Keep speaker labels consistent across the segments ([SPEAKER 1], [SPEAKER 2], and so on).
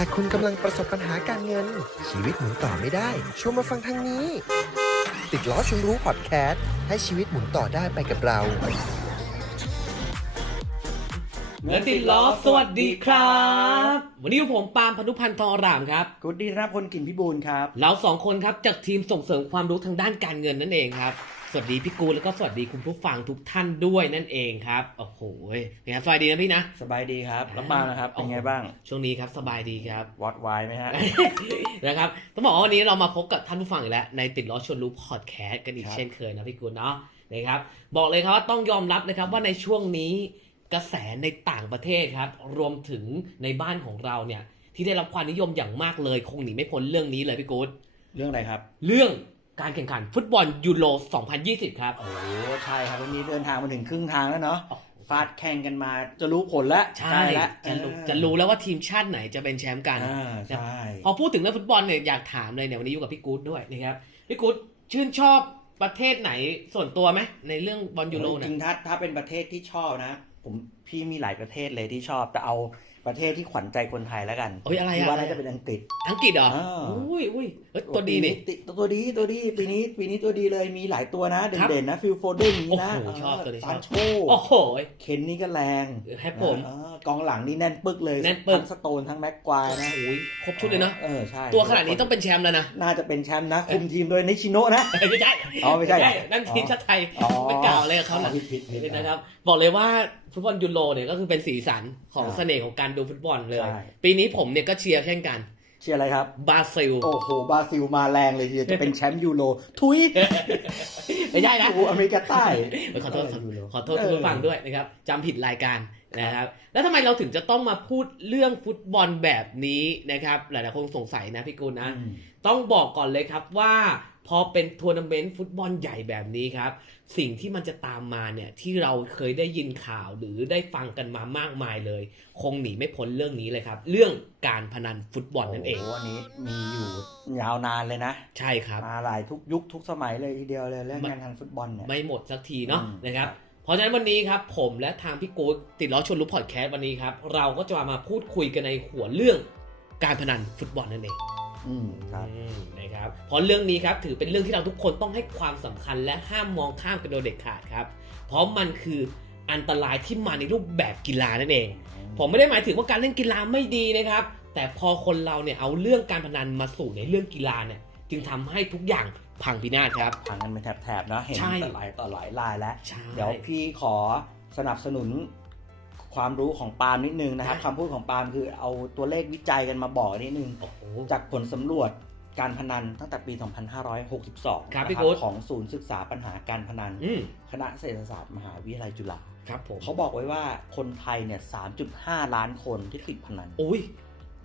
[SPEAKER 1] ถ้าคุณกำลังประสบปัญหาการเงิน ชีวิตหมุนต่อไม่ได้ชวนมาฟังทางนี้ ติดล้อชวนรู้พอดแคสต์ให้ชีวิตหมุนต่อได้ไปกับเรา
[SPEAKER 2] เนื้อติดล้อสวัสดีครับ วันนี้อยู่ผมปาล์มพนุพันธ์ทองอารามครับ
[SPEAKER 3] กุดดีธนพลกลิ่นพิบูลครับ
[SPEAKER 2] เราสองคนครับจากทีมส่งเสริมความรู้ทางด้านการเงินนั่นเองครับ สวัสดีพี่กูลแล้วก็สวัสดีคุณผู้ฟังทุกท่านด้วยนั่นเองครับโอ้โหเป็นไงสบายดีนะพี่นะ
[SPEAKER 3] สบายดีครับแล้วปานะครับเป็นไงบ้าง
[SPEAKER 2] ช่วงนี้ครับสบายดีครับ
[SPEAKER 3] วอดวายไหมฮะ
[SPEAKER 2] นะครับต้องบอกว่าวันนี้เรามาพบกับท่านผู้ฟังอีกแล้วในติดล้อชวนรู้พอดแคสต์กันอีก
[SPEAKER 3] ครับ
[SPEAKER 2] เช่นเคยนะพี่กูลเนาะนะครับบอกเลยครับว่าต้องยอมรับนะครับว่าในช่วงนี้กระแสในต่างประเทศครับ รวมถึงในบ้านของเราเนี่ยที่ได้รับความนิยมอย่างมากเลย คงหนีไม่พ้นเรื่องนี้เลยพี่กูล
[SPEAKER 3] เรื่องอะไรครับ
[SPEAKER 2] เรื่อง การแข่งขันฟุตบอลยูโร 2020 ครับ
[SPEAKER 3] โอ้ใช่ครับวันนี้เดินทางมาถึงครึ่งทางแล้วเนาะ
[SPEAKER 2] โอ้โห
[SPEAKER 3] ฟาดแข่งกันมาจะรู้ผลแล้ว
[SPEAKER 2] ใช่
[SPEAKER 3] แล้ว
[SPEAKER 2] จะรู้จะรู้แล้วว่าทีมชาติไหนจะเป็นแชมป์กัน
[SPEAKER 3] อ่าใช่
[SPEAKER 2] พอพูดถึงเรื่องฟุตบอลเนี่ยอยากถามเลยเนี่ยวันนี้อยู่กับพี่กู๊ดด้วยนะครับพี่กู๊ดชื่นชอบประเทศไหนส่วนตัวไหมในเรื่องบอลยูโร
[SPEAKER 3] จ
[SPEAKER 2] เนี่ย
[SPEAKER 3] ริงๆถ้าถ้าเป็นประเทศที่ชอบนะ ผมพี่มีหลายประเทศเลยที่ชอบแต่เอา ประเทศที่ขวัญใจคนไทยแล้วกัน
[SPEAKER 2] เอ้ยอะไร
[SPEAKER 3] คิด
[SPEAKER 2] อะ
[SPEAKER 3] ว่าน่าจะเป็นอังกฤษ
[SPEAKER 2] อังกฤษเหรอ
[SPEAKER 3] อ่า
[SPEAKER 2] อุ้ยอุ้ยเอ้ยตัวดีนี่
[SPEAKER 3] ปีตัวดีตัวดีปีนี้ปีนี้ตัวดีเลยมีหลายตัวนะ
[SPEAKER 2] ครับ
[SPEAKER 3] เด่นๆนะฟิลโฟเดนนี้นะ
[SPEAKER 2] โอ้โหชอบตัวนี้ชอบ
[SPEAKER 3] ซานโช
[SPEAKER 2] โอ้โห
[SPEAKER 3] เคนนี่ก็แรง
[SPEAKER 2] แฮปผม
[SPEAKER 3] เออกองหลังนี่แน่นปึกเลย
[SPEAKER 2] แน่นปึก
[SPEAKER 3] ทั้งสโตนทั้งแม็กควายนะ
[SPEAKER 2] โอ้ยครบชุดเลยเนาะ
[SPEAKER 3] เออใช่
[SPEAKER 2] ตัวขนาดนี้ต้องเป็นแชมป์แล้วนะ
[SPEAKER 3] น่าจะเป็นแชมป์นะคุมทีมโดยนิชิโนะนะ
[SPEAKER 2] ไม่ใช่
[SPEAKER 3] อ๋อไม่ใช่
[SPEAKER 2] นั่นทีมชาติไทย
[SPEAKER 3] อ๋อ
[SPEAKER 2] ไม่กล่าวอะไรกับเขาหรอก
[SPEAKER 3] ผิดผิดผิด
[SPEAKER 2] นะครับบอกเลยว่าฟุตบอลยูโรเนี่ยก็คือเป็นสีสันของ
[SPEAKER 3] อ่า
[SPEAKER 2] เสน่ห์ของการดูฟุตบอลเลย
[SPEAKER 3] ใช่
[SPEAKER 2] ปีนี้ผมเนี่ยก็เชียร์เช่นกัน
[SPEAKER 3] เชียร์อะไรครับ
[SPEAKER 2] บราซิล
[SPEAKER 3] โอ้โห บราซิลมาแรงเลยทีเดียวจะเป็นแชมป์ยูโร ทุย
[SPEAKER 2] ไม่ใช่นะ
[SPEAKER 3] อยู่อเมริกาใต้
[SPEAKER 2] เอ้ยขอโทษขอ
[SPEAKER 3] ยูโร
[SPEAKER 2] ขอโทษคุณผู้ฟังด้วยนะครับจำผิดรายการนะครับ แล้วทำไมเราถึงจะต้องมาพูดเรื่องฟุตบอลแบบนี้นะครับ หลายๆคนสงสัยนะพี่กุลนะ
[SPEAKER 3] อืม
[SPEAKER 2] ต้องบอกก่อนเลยครับว่าพอเป็นทัวร์นาเมนต์ฟุตบอลใหญ่แบบนี้ครับ สิ่งที่มันจะตามมาเนี่ยที่เราเคยได้ยินข่าวหรือได้ฟังกันมามากมายเลย คงหนีไม่พ้นเรื่องนี้เลยครับ เรื่องการพนันฟุตบอลนั่นเอง
[SPEAKER 3] โโหอันนี้มีอยู่ยาวนานเลยนะ
[SPEAKER 2] ใช่ครับ
[SPEAKER 3] มาหลายทุกยุคทุกสมัยเลยทีเดียวเลยเรื่องการทางฟุตบอลเนี่ย
[SPEAKER 2] ไม่หมดสักทีเนาะ
[SPEAKER 3] อืม
[SPEAKER 2] นะครับ
[SPEAKER 3] ครับ
[SPEAKER 2] เพราะฉะนั้นวันนี้ครับผมและทางพี่กู๊ดติดล้อชวนรู้พอดแคสต์วันนี้ครับ เราก็จะมาพูดคุยกันในหัวเรื่องการพนันฟุตบอลนั่นเอง
[SPEAKER 3] อืมครับ
[SPEAKER 2] อืมนะครับเพราะเรื่องนี้ครับถือเป็นเรื่องที่เราทุกคนต้องให้ความสำคัญและห้ามมองข้ามกันโดยเด็ดขาดครับ เพราะมันคืออันตรายที่มาในรูปแบบกีฬานั่นเอง ผมไม่ได้หมายถึงว่าการเล่นกีฬาไม่ดีนะครับ แต่พอคนเราเนี่ยเอาเรื่องการพนันมาสู่ในเรื่องกีฬาเนี่ยจึงทำให้ทุกอย่างพังพินาศครับ
[SPEAKER 3] ทางกันเป็นแถบๆเนาะเห็น
[SPEAKER 2] ใช่
[SPEAKER 3] แต่หลายต่อหลายรายแล้ว
[SPEAKER 2] ใช่
[SPEAKER 3] เดี๋ยวพี่ขอสนับสนุน ความรู้ของปาล์มนิดนึงนะครับ
[SPEAKER 2] ได้
[SPEAKER 3] คำพูดของปาล์มคือเอาตัวเลขวิจัยกันมาบอกนิดนึง
[SPEAKER 2] โอ้โห
[SPEAKER 3] จากผลสำรวจการพนันตั้งแต่ปี 2562
[SPEAKER 2] ครับ
[SPEAKER 3] นะ
[SPEAKER 2] พี่โค้ช
[SPEAKER 3] ของศูนย์ศึกษาปัญหาการพนัน
[SPEAKER 2] อืม
[SPEAKER 3] คณะเศรษฐศาสตร์มหาวิทยาลัยจุฬา
[SPEAKER 2] ครับผม
[SPEAKER 3] เขาบอกไว้ว่าคนไทยเนี่ย 3.5 ล้านคนที่ติดพนัน
[SPEAKER 2] โอ้ย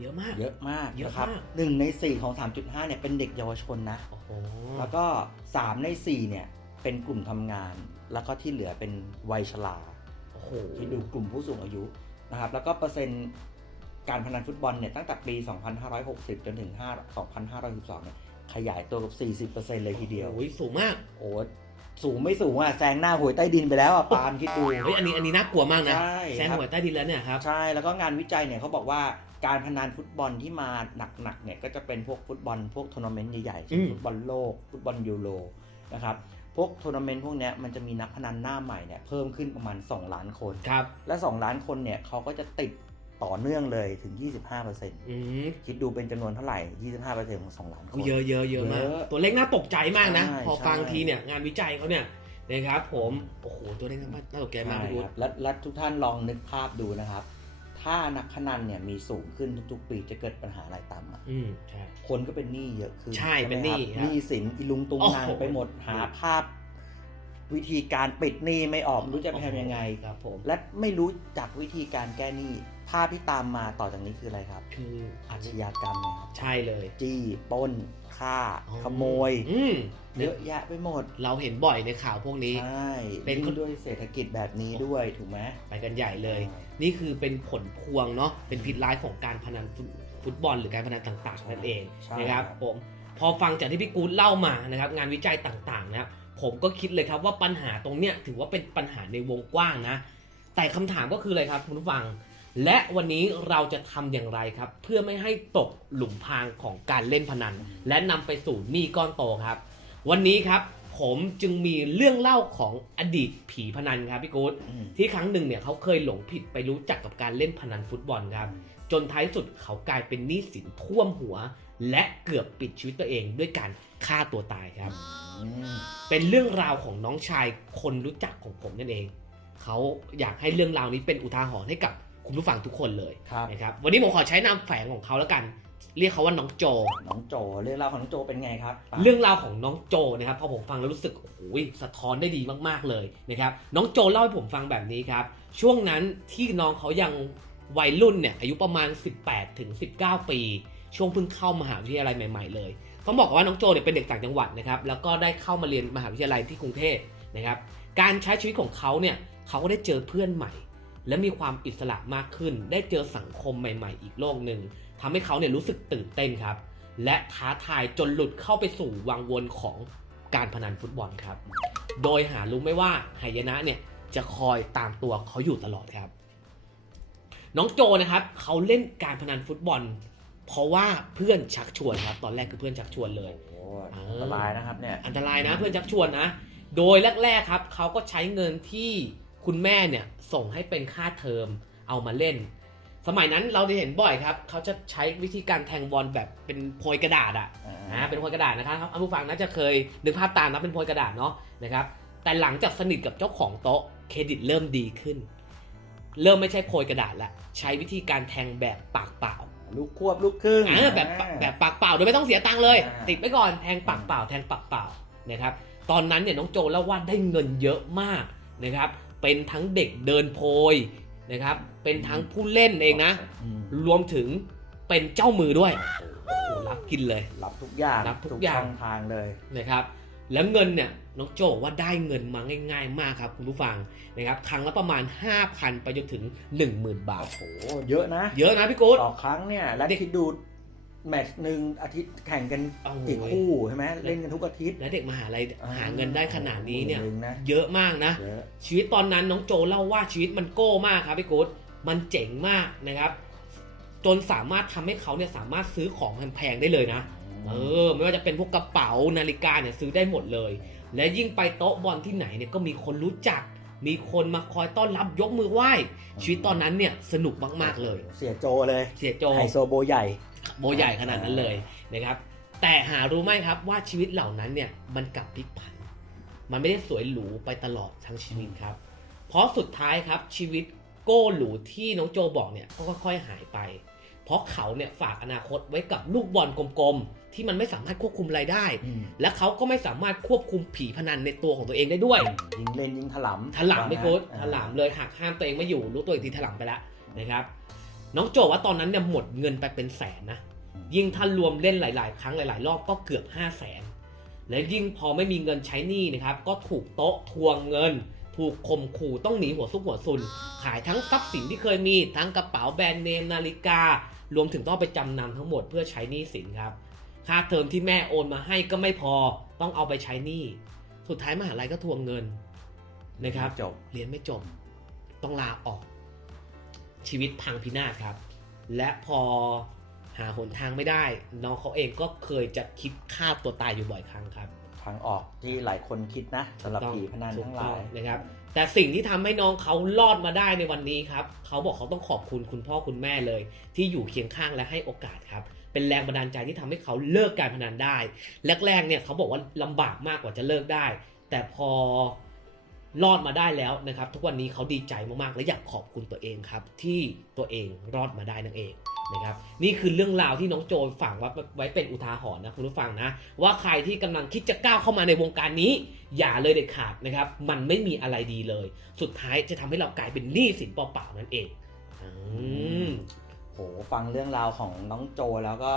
[SPEAKER 2] เยอะมาก
[SPEAKER 3] เยอะมาก
[SPEAKER 2] เยอะ
[SPEAKER 3] นะครับ
[SPEAKER 2] มาก
[SPEAKER 3] หนึ่งใน 4 ของ 3.5 เนี่ยเป็นเด็กเยาวชนนะ
[SPEAKER 2] โอ้โห
[SPEAKER 3] แล้วก็ 3 ใน 4 เนี่ยเป็นกลุ่มทำงาน แล้วก็ที่เหลือเป็นวัยชรา
[SPEAKER 2] โอ้โห
[SPEAKER 3] ที่ดูกลุ่มผู้สูงอายุนะครับ แล้วก็เปอร์เซ็นต์การพนันฟุตบอลเนี่ยตั้งแต่ปี 2560 จนถึง 5 2512 เนี่ยขยายตัวกับ 40%เลยทีเดียว
[SPEAKER 2] โอ้ยสูงมาก
[SPEAKER 3] โอ้สูงไม่สูงอะแซงหน้าหวยใต้ดินไปแล้วอะปาล์มคิดดู
[SPEAKER 2] เฮ้ยอันนี้อันนี้น่ากลัวมากนะ
[SPEAKER 3] ใช่
[SPEAKER 2] แซง
[SPEAKER 3] ครับ
[SPEAKER 2] หัวใต้ดินแล้วเนี่ยครับ
[SPEAKER 3] ใช่แล้วก็งานวิจัยเนี่ยเขาบอกว่าการพนันฟุตบอลที่มาหนักๆเนี่ยก็จะเป็นพวกฟุตบอลพวกทัวร์นาเมนต์ใหญ่ๆเช่น
[SPEAKER 2] อืม
[SPEAKER 3] ฟุตบอลโลกฟุตบอลยูโรนะครับ พวกทัวร์นาเมนต์พวกเนี้ยมันจะมีนักพนันหน้าใหม่เนี่ยเพิ่มขึ้นประมาณ 2 ล้านคน
[SPEAKER 2] ครับ
[SPEAKER 3] และ 2 ล้านคนเนี่ยเขาก็จะติดต่อเนื่องเลยถึง 25%
[SPEAKER 2] อืม
[SPEAKER 3] คิดดูเป็นจำนวนเท่าไหร่ 25%ของ 2 ล้านคน
[SPEAKER 2] เยอะเยอะเยอะมาก
[SPEAKER 3] เยอะ
[SPEAKER 2] ตัวเลขน่าตกใจมากนะ
[SPEAKER 3] ใช่
[SPEAKER 2] พอฟัง
[SPEAKER 3] ใช่
[SPEAKER 2] ทีเนี่ยงานวิจัยเขาเนี่ยนะครับผม โอ้โห ตัวเลขน่าน่าตกใจมาก
[SPEAKER 3] ใช่
[SPEAKER 2] พี่
[SPEAKER 3] ครับและและทุกท่านลองนึกภาพดูนะครับ ถ้านักพนันเนี่ยมีสูงขึ้นทุกๆ ปีจะเกิดปัญหาอะไรตามมา
[SPEAKER 2] อืมใช่
[SPEAKER 3] คนก็เป็นหนี้เยอะขึ้น
[SPEAKER 2] ใช่
[SPEAKER 3] ไหม
[SPEAKER 2] เป็นหนี้
[SPEAKER 3] ครับ
[SPEAKER 2] ครับ
[SPEAKER 3] หนี้สินอีลุงตุง
[SPEAKER 2] โอ้โห
[SPEAKER 3] นางไปหมดหาภาพ วิธีการปิดหนี้ไม่ออกไม่รู้จะทำยังไง
[SPEAKER 2] ครับผม
[SPEAKER 3] และไม่รู้จักวิธีการแก้หนี้ ภาพที่ตามมาต่อจากนี้คืออะไรครับ
[SPEAKER 2] คือ
[SPEAKER 3] อาชญากรรมนะครับ
[SPEAKER 2] ใช่เลย
[SPEAKER 3] จี้ปล้นฆ่า ขโมย
[SPEAKER 2] อืม
[SPEAKER 3] เยอะแยะไปหมด
[SPEAKER 2] เราเห็นบ่อยในข่าวพวกนี้
[SPEAKER 3] ใช่
[SPEAKER 2] เป็น
[SPEAKER 3] ยิ่งด้วยเศรษฐกิจแบบนี้ด้วยถูกไหม
[SPEAKER 2] ไปกันใหญ่เลย
[SPEAKER 3] ใช่
[SPEAKER 2] นี่คือเป็นผลพวงเนาะเป็นพิษร้ายของการพนันฟุตฟุตบอลหรือการพนันต่างๆนั่นเอง
[SPEAKER 3] ใช่
[SPEAKER 2] นะครับผมพอฟังจากที่พี่กู๊ดเล่ามานะครับ งานวิจัยต่างๆนะครับผมก็คิดเลยครับว่าปัญหาตรงเนี้ยถือว่าเป็นปัญหาในวงกว้างนะ แต่คำถามก็คืออะไรครับคุณผู้ฟัง และวันนี้เราจะทำอย่างไรครับ เพื่อไม่ให้ตกหลุมพรางของการเล่นพนัน และนำไปสู่หนี้ก้อนโตครับ วันนี้ครับผมจึงมีเรื่องเล่าของอดีตผีพนันครับพี่กู๊ด
[SPEAKER 3] อืม
[SPEAKER 2] ที่ครั้งหนึ่งเนี่ยเขาเคยหลงผิดไปรู้จักกับการเล่นพนันฟุตบอลครับ จนท้ายสุดเขากลายเป็นหนี้สินท่วมหัว และเกือบปิดชีวิตตัวเองด้วยการฆ่าตัวตายครับ
[SPEAKER 3] อืม
[SPEAKER 2] เป็นเรื่องราวของน้องชายคนรู้จักของผมนั่นเอง เขาอยากให้เรื่องราวนี้เป็นอุทาหรณ์ให้กับ คุณผู้ฟังทุกคนเลย
[SPEAKER 3] ครับ
[SPEAKER 2] นะครับวันนี้ผมขอใช้นามแฝงของเขาแล้วกัน เรียกเขาว่าน้องโจ
[SPEAKER 3] น้องโจเรื่องราวของน้องโจเป็นไงครับปา
[SPEAKER 2] เรื่องราวของน้องโจนะครับพอผมฟังแล้วรู้สึกโอ้ยสะท้อนได้ดีมากๆเลยนะครับน้องโจเล่าให้ผมฟังแบบนี้ครับช่วงนั้นที่น้องเขายังวัยรุ่นเนี่ยอายุประมาณ 18ถึง19 ปี ช่วงเพิ่งเข้ามหาวิทยาลัยใหม่ ๆ เลยต้องบอกก่อนว่าน้องโจเนี่ยเป็นเด็กต่างจังหวัดนะครับแล้วก็ได้เข้ามาเรียนมหาวิทยาลัยที่กรุงเทพนะครับการใช้ชีวิตของเขาเนี่ยเขาก็ได้เจอเพื่อนใหม่ และมีความอิสระมากขึ้น ได้เจอสังคมใหม่ ๆ อีกโลกหนึ่งทำให้เขาเนี่ยรู้สึกตื่นเต้นครับ และท้าทายจนหลุดเข้าไปสู่วังวนของการพนันฟุตบอลครับ โดยหารู้ไม่ว่าหายนะเนี่ยจะคอยตามตัวเขาอยู่ตลอดครับ น้องโจนะครับเขาเล่นการพนันฟุตบอล เพราะว่าเพื่อนชักชวนครับ ตอนแรกคือเพื่อนชักชวนเลย
[SPEAKER 3] โอ้
[SPEAKER 2] เออ
[SPEAKER 3] สบายนะครับเนี่ย
[SPEAKER 2] อันตรายนะเพื่อนชักชวนนะ โดยแรกๆครับเขาก็ใช้เงินที่ คุณแม่เนี่ยส่งให้เป็นค่าเทอมเอามาเล่น สมัยนั้นเราจะเห็นบ่อยครับ เขาจะใช้วิธีการแทงบอลแบบเป็นโพยกระดาษอะ
[SPEAKER 3] อ่า
[SPEAKER 2] อ่าเป็นโพยกระดาษนะครับท่านผู้ฟังน่าจะเคยนึกภาพตามนะเป็นโพยกระดาษเนาะนะครับ แต่หลังจากสนิทกับเจ้าของโต๊ะเครดิตเริ่มดีขึ้น เริ่มไม่ใช่โพยกระดาษละใช้วิธีการแทงแบบปากเปล่า
[SPEAKER 3] ลูกควบลูกครึ่ง
[SPEAKER 2] อ่าแบบปะแบบปากเปล่าโดยไม่ต้องเสียตังค์เลย
[SPEAKER 3] อ่า
[SPEAKER 2] ติดไว้ก่อนแทงปากเปล่าแทงปากเปล่านะครับ ตอนนั้นเนี่ยน้องโจเล่าว่าได้เงินเยอะมากนะครับ เป็นทั้งเด็กเดินโพยนะครับ เป็นทั้งผู้เล่นเองนะ
[SPEAKER 3] อืม
[SPEAKER 2] รวมถึงเป็นเจ้ามือด้วยโอ้โหรับกินเลย
[SPEAKER 3] รับทุกอย่าง
[SPEAKER 2] รับทุกอย่าง
[SPEAKER 3] ช่องทางเลย
[SPEAKER 2] นะครับ แล้วเงินเนี่ยน้องโจบอกว่าได้เงินมาง่าย ๆ มากครับคุณผู้ฟังนะครับครั้งละประมาณ 5,000 ไปจนถึง 10,000 บาท
[SPEAKER 3] โอ้โหเยอะนะ
[SPEAKER 2] เยอะนะพี่กู๊ด
[SPEAKER 3] ต่อครั้งเนี่ย แล้วคิดดู แมตช์หนึ่งอาทิตย์แข่งกัน
[SPEAKER 2] โอ้โห
[SPEAKER 3] กี่คู่ใช่ไหมเล่นกันทุกอาทิตย์
[SPEAKER 2] และเด็กมหาลัยหาเงินได้ขนาดนี้เนี่ย
[SPEAKER 3] หมื่หงนะ
[SPEAKER 2] เยอะมากนะ
[SPEAKER 3] เยอะ
[SPEAKER 2] ชีวิตตอนนั้นน้องโจเล่าว่าชีวิตมันโก้มากครับพี่กู๊ดมันเจ๋งมากนะครับ จนสามารถทำให้เขาเนี่ยสามารถซื้อของแพงๆได้เลยนะเออไม่ว่าจะเป็นพวกกระเป๋านาฬิกาเนี่ยซื้อได้หมดเลย และยิ่งไปโต๊ะบอลที่ไหนเนี่ยก็มีคนรู้จัก มีคนมาคอยต้อนรับยกมือไหว้ชีวิตตอนนั้นเนี่ยสนุกมากๆเลย
[SPEAKER 3] เสียโจเลย
[SPEAKER 2] เสียโจ
[SPEAKER 3] ไฮโซโบใหญ่
[SPEAKER 2] โบใหญ่ขนาดนั้นเลยนะครับ แต่หารู้ไหมครับว่าชีวิตเหล่านั้นเนี่ยมันกลับพลิกผัน มันไม่ได้สวยหรูไปตลอดทั้งชีวิตครับ เพราะสุดท้ายครับชีวิตโก้หรูที่น้องโจบอกเนี่ยก็ค่อยๆหายไป เพราะเขาเนี่ยฝากอนาคตไว้กับลูกบอลกลมๆ ที่มันไม่สามารถควบคุมรายได้
[SPEAKER 3] อืม
[SPEAKER 2] และเขาก็ไม่สามารถควบคุมผีพนันในตัวของตัวเองได้ด้วย
[SPEAKER 3] ยิงเล่นยิงถลำ
[SPEAKER 2] ถลำไม่โค้ด
[SPEAKER 3] อ่า
[SPEAKER 2] ถลำเลยหักห้ามตัวเองไม่อยู่รู้ตัวอีกทีถลำไปแล้วนะครับ น้องโจว่าตอนนั้นเนี่ยหมดเงินไปเป็นแสนนะ ยิ่งท่านรวมเล่นหลาย ๆ ครั้งหลาย ๆ รอบก็เกือบ5 0 0แสนและยิ่งพอไม่มีเงินใช้หนี้นะครับ ก็ถูกโต๊ะทวงเงิน ถูกข่มขู่ต้องหนีหัวซุกหัวซุน ขายทั้งทรัพย์สินที่เคยมีทั้งกระเป๋าแบรนด์เนมนาฬิกา รวมถึงต้องไปจำนำทั้งหมดเพื่อใช้หนี้สินครับ ค่าเทอมที่แม่โอนมาให้ก็ไม่พอต้องเอาไปใช้หนี้ สุดท้ายมหาลัยก็ทวงเงินนะครับ
[SPEAKER 3] จบ
[SPEAKER 2] เรียนไม่จบ ต้องลาออก ชีวิตพังพินาศครับ และพอหาหนทางไม่ได้ น้องเขาเองก็เคยจะคิดฆ่าตัวตายอยู่บ่อยครั้งครับ
[SPEAKER 3] ทางออกที่หลายคนคิดนะสำหรับ
[SPEAKER 2] ถูกต้อง
[SPEAKER 3] ผีพนันทั้งหลาย
[SPEAKER 2] ถูกต้องนะครับ แต่สิ่งที่ทำให้น้องเขารอดมาได้ในวันนี้ครับเขาบอกเขาต้องขอบคุณคุณพ่อคุณแม่เลย ที่อยู่เคียงข้างและให้โอกาสครับ เป็นแรงบันดาลใจที่ทำให้เขาเลิกการพนันได้แรกๆเนี่ยเขาบอกว่าลำบากมากกว่าจะเลิกได้ แต่พอ รอดมาได้แล้วนะครับ ทุกวันนี้เขาดีใจมากๆ และอยากขอบคุณตัวเองครับ ที่ตัวเองรอดมาได้นั่นเองนะครับ นี่คือเรื่องราวที่น้องโจฝากไว้ไว้เป็นอุทาหรณ์นะคุณผู้ฟังนะ ว่าใครที่กำลังคิดจะก้าวเข้ามาในวงการนี้ อย่าเลยเด็ดขาดนะครับ มันไม่มีอะไรดีเลย สุดท้ายจะทำให้เรากลายเป็นหนี้สินเปล่าๆนั่นเองอืม
[SPEAKER 3] โหฟังเรื่องราวของน้องโจแล้วก็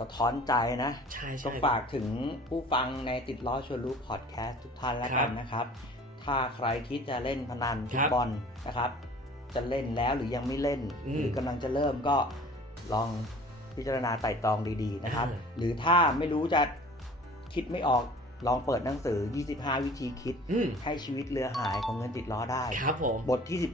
[SPEAKER 3] สะท้อนใจนะ
[SPEAKER 2] ใช่
[SPEAKER 3] ก็
[SPEAKER 2] ใช่
[SPEAKER 3] ฝากถึงผู้ฟังในติดล้อชวนรู้พอดแคสต์ทุกท่านแล้ว
[SPEAKER 2] ครั
[SPEAKER 3] กับนนะครับ ถ้าใครคิดจะเล่นพนัน
[SPEAKER 2] ค
[SPEAKER 3] ฟุ
[SPEAKER 2] รั
[SPEAKER 3] ต
[SPEAKER 2] บบ
[SPEAKER 3] อลนะครับ จะเล่นแล้วหรือยังไม่เล่น
[SPEAKER 2] อืม
[SPEAKER 3] หรือกำลังจะเริ่มก็ลองพิจารณาไต่ตรองดีๆนะครับ
[SPEAKER 2] อ่า
[SPEAKER 3] หรือถ้าไม่รู้จะคิดไม่ออกลองเปิดหนังสือ 25 วิธีคิด
[SPEAKER 2] อืม
[SPEAKER 3] ให้ชีวิตเรือหายของเงินติดล้อได้
[SPEAKER 2] ครับผม
[SPEAKER 3] บทที่
[SPEAKER 2] อืม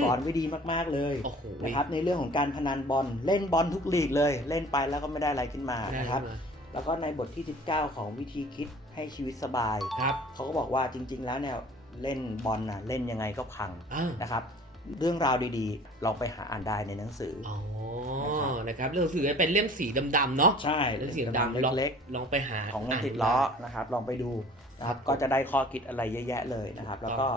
[SPEAKER 3] 19 สอนไว้ดีมากๆ เลย
[SPEAKER 2] โอ้โห
[SPEAKER 3] นะครับ ในเรื่องของการพนันบอล เล่นบอลทุกลีกเลย เล่นไปแล้วก็ไม่ได้อะไรขึ้นมานะครับ
[SPEAKER 2] ได้มา
[SPEAKER 3] แล้วก็ในบทที่ 19 ของวิธีคิดให้ชีวิตสบาย
[SPEAKER 2] ครับ
[SPEAKER 3] เขาก็บอกว่าจริง ๆ แล้วเนี่ย เล่นบอลนะเล่นยังไงก็พัง
[SPEAKER 2] อ่า
[SPEAKER 3] นะครับเรื่องราวดีๆ ลองไปหาอ่านได้ในหนังสือ
[SPEAKER 2] อ๋อ นะครับเรื่องสื่อเป็นเล่มสีดำๆเนาะ
[SPEAKER 3] ใช่
[SPEAKER 2] เล่มสีดำๆลอง
[SPEAKER 3] เล็ก
[SPEAKER 2] ลองไปหา
[SPEAKER 3] ๆของเงินาติดล้อนะครับ ลองไปดูนะครับ ก็จะได้ข้อคิดอะไรเยอะแยะเลยนะครับ แล้วก็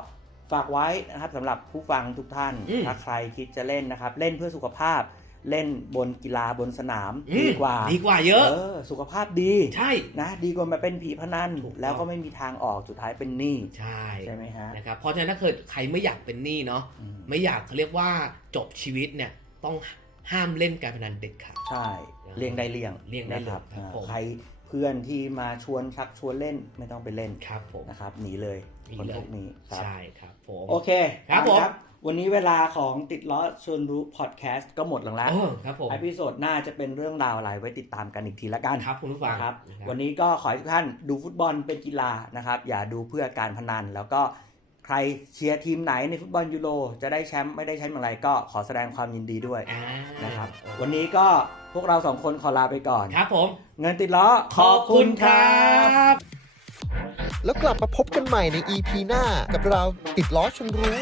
[SPEAKER 3] ฝากไว้นะครับสำหรับผู้ฟังทุกท่าน
[SPEAKER 2] อืม
[SPEAKER 3] ถ้าใครคิดจะเล่นนะครับ เล่นเพื่อสุขภาพ เล่นบนกีฬาบนสนาม
[SPEAKER 2] อืม
[SPEAKER 3] ดีกว่า
[SPEAKER 2] ดีกว่าเยอะ
[SPEAKER 3] เออสุขภาพดี
[SPEAKER 2] ใช่
[SPEAKER 3] นะดีกว่ามาเป็นผีพนัน
[SPEAKER 2] ถูกต้อง
[SPEAKER 3] แล้วก็ไม่มีทางออกสุดท้ายเป็นหนี้
[SPEAKER 2] ใช่
[SPEAKER 3] ใช่ไหมฮะ
[SPEAKER 2] นะครับเพราะฉะนั้นถ้าเกิดใครไม่อยากเป็นหนี้เนาะ
[SPEAKER 3] อืม
[SPEAKER 2] ไม่อยากเขาเรียกว่าจบชีวิตเนี่ยต้องห้ามเล่นการพนันเด็ดขาด
[SPEAKER 3] ใช่เลี่ยงได้เลี่ยง
[SPEAKER 2] เลี่ยงได้
[SPEAKER 3] นะครับ
[SPEAKER 2] เลยครับ
[SPEAKER 3] อ่า
[SPEAKER 2] ผม
[SPEAKER 3] ใครเพื่อนที่มาชวนชักชวนเล่นไม่ต้องไปเล่น
[SPEAKER 2] ครับผม
[SPEAKER 3] นะครับหนีเลย
[SPEAKER 2] หนี
[SPEAKER 3] คน
[SPEAKER 2] เลย
[SPEAKER 3] พวกนี้ครับ
[SPEAKER 2] ใช่ครับผม
[SPEAKER 3] โอเค
[SPEAKER 2] ครับผม
[SPEAKER 3] วันนี้เวลาของติดล้อชวนรู้พอดแคสต์ก็หมดลงแล้ว
[SPEAKER 2] เออครับผม
[SPEAKER 3] อพิโซดหน้าจะเป็นเรื่องราวอะไรไว้ติดตามกันอีกทีละกัน
[SPEAKER 2] ครับคุณผู้ฟัง
[SPEAKER 3] นะครับ
[SPEAKER 2] นะครับ
[SPEAKER 3] วันนี้ก็ขอให้ทุกท่านดูฟุตบอลเป็นกีฬานะครับ อย่าดูเพื่อการพนัน แล้วก็ใครเชียร์ทีมไหนในฟุตบอลยูโรจะได้แชมป์ไม่ได้แชมป์อย่างไรก็ขอแสดงความยินดีด้วย
[SPEAKER 2] อ่า
[SPEAKER 3] นะครับ วันนี้ก็พวกเราสองคนขอลาไปก่อน
[SPEAKER 2] ครับผม
[SPEAKER 3] เงินติดล้อขอบคุณครับ
[SPEAKER 1] แล้วกลับมาพบกันใหม่ใน EP หน้ากับเราติดล้อชนรู้